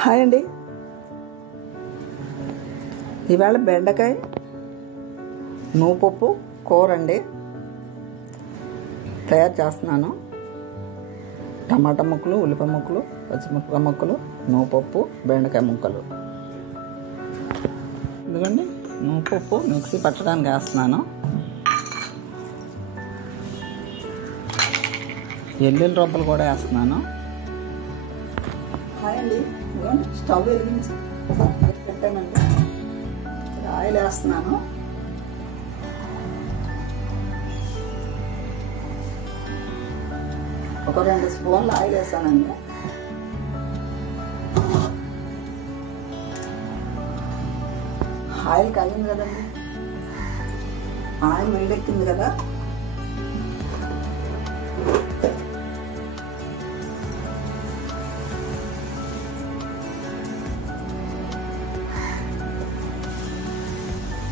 Hi అండి. ఇవాళ బెండకాయ నూపప్పు కూర అండి తయారు చేస్తున్నాను. టమాటా ముక్కలు, ఉల్లిపాయ ముక్కలు, పచ్చిమిరపకాయ ముక్కలు, నూపప్పు, బెండకాయ ముక్కలు. ఎందుకండి నూపప్పు మిక్సీ పట్టడానికి వేస్తున్నాను. ఎల్లుల్లి రొబ్బలు కూడా వేస్తున్నాను. హాయ్ అండి. స్టవ్ వెలిగించి పెట్టానండి. ఆయిల్ వేస్తున్నాను. ఒక 2 స్పూన్లు ఆయిల్ వేసానండి. ఆయిల్ కాగింది కదండి, ఆయిల్ వేడెక్కింది కదా,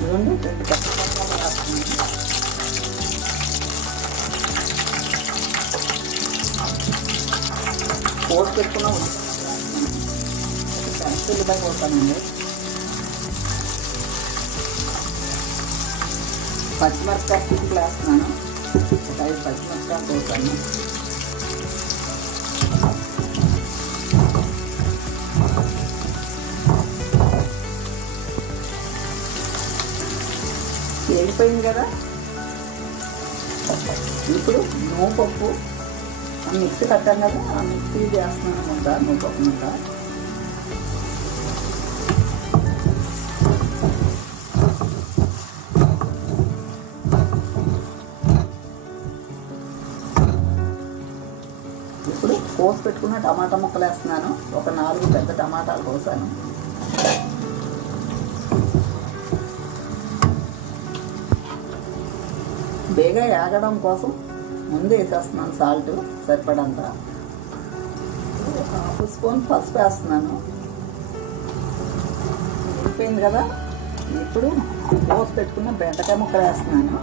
ఇవ్వండి 2 పచ్చిమిరపకాయలు వేస్తున్నాను. కోసి పెట్టుకున్న ఉల్లిపాయ కోసానండి. పచ్చిమిరపకాయ పీసులు వేస్తున్నాను. ఒక 5 పచ్చిమిరపకాయలు కోసాను. వేగిపోయింది కదా, ఇప్పుడు నూపప్పు మిక్సీ కట్టాను కదా, ఆ మిక్సీ చేస్తున్నాను ముద్ద, నూపప్పు ముద్ద. ఇప్పుడు కోసి పెట్టుకున్న టమాటా ముక్కలు వేస్తున్నాను. ఒక 4 పెద్ద టమాటాలు కోసాను. బేగా యాగడం కోసం ముందు వేసేస్తున్నాను సాల్ట్ సరిపడంత. ఒక 1/2 స్పూన్ పసుపు వేస్తున్నాను. అయిపోయింది కదా, ఇప్పుడు కోసి పెట్టుకున్న బెండకాయ ముక్కలు వేస్తున్నాను.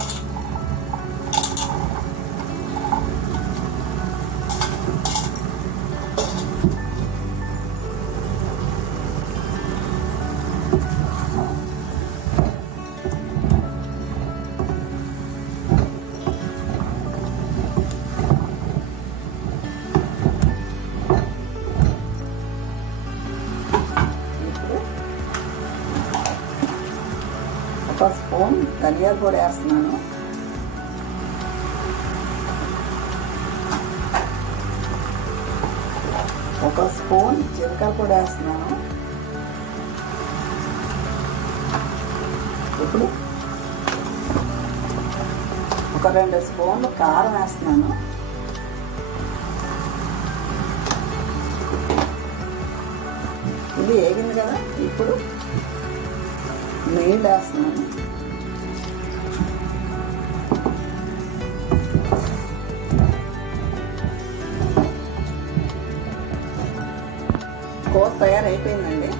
ఒక స్పూన్ ధనియాల పొడి వేస్తున్నాను. ఒక స్పూన్ జీలకర్ర పొడి వేస్తున్నాను. ఇప్పుడు ఒక 2 స్పూన్లు కారం వేస్తున్నాను. ఇది వేగింది కదా, ఇప్పుడు నీళ్ళు వేస్తున్నాను. కూర తయారైపోయిందండి.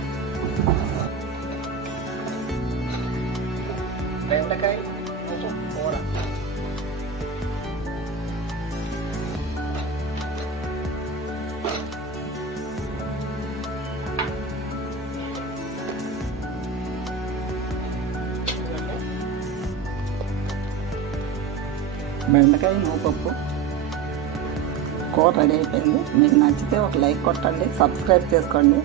బెండకాయ కూర. బెండకాయ నూపప్పు కూర రెడీ అయిపోయింది. మీకు నచ్చితే ఒక లైక్ కొట్టండి, సబ్స్క్రైబ్ చేసుకోండి.